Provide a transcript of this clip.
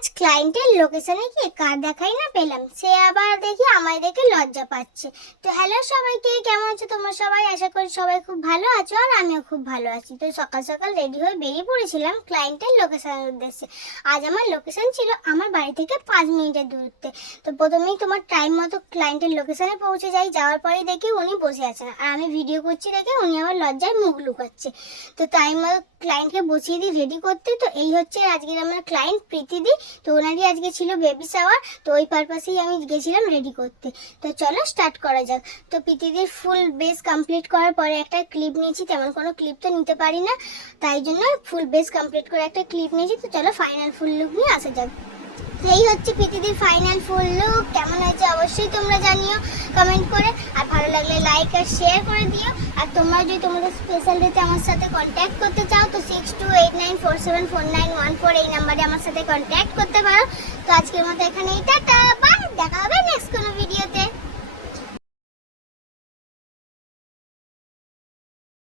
আজ ক্লায়েন্টের লোকেশনে গিয়ে কার দেখাই না পেলাম। সে আবার দেখি আমায় দেখে লজ্জা পাচ্ছে। তো হ্যালো সবাইকে, কেমন আছো তোমরা সবাই? আশা করি সবাই খুব ভালো আছো আর আমিও খুব ভালো আছি। তো সকাল সকাল রেডি হয়ে বেরিয়ে পড়েছিলাম ক্লায়েন্টের লোকেশনের উদ্দেশ্যে। আজ আমার লোকেশন ছিল আমার বাড়ি থেকে পাঁচ মিনিটের দূরত্বে। তো প্রথমেই তোমার টাইম মতো ক্লায়েন্টের লোকেশনে পৌঁছে যাই। যাওয়ার পরেই দেখি উনি বসে আছেন। আর আমি ভিডিও করছি দেখে উনি আমার লজ্জায় মুখ লুকাচ্ছে। তো টাইম মতো ক্লায়েন্টকে বসিয়ে দিই রেডি করতে। তো এই হচ্ছে আজকের আমার ক্লায়েন্ট প্রীতিদি তো ওনারই আজকে ছিল বেবি শাওয়ার তো ওই পারপাসেই আমি গেছিলাম রেডি করতে। তো চলো স্টার্ট করা যাক। তো প্রীতিদির ফুল বেস কমপ্লিট করার পরে একটা ক্লিপ নিয়েছি, তেমন কোনো ক্লিপ তো নিতে পারি না। তাই জন্য ফুল বেস কমপ্লিট করে একটা ক্লিপ নিয়েছি, তো চলো ফাইনাল ফুল লুক নিয়ে আসা যাক। এই হচ্ছে পৃথিবীর ফাইনাল ফুল লুক কেমন হয়েছে অবশ্যই তোমরা জানিও কমেন্ট করে। আর ভালো লাগলে লাইক আর শেয়ার করে দিও। আর তোমরা যদি তোমাদের স্পেশাল ডেতে আমার সাথে কন্ট্যাক্ট করতে চাও, তো six two eight nine four seven four nine one four এই নাম্বারে আমার সাথে কন্ট্যাক্ট করতে পারো। তো আজকের মতো এখানে এটা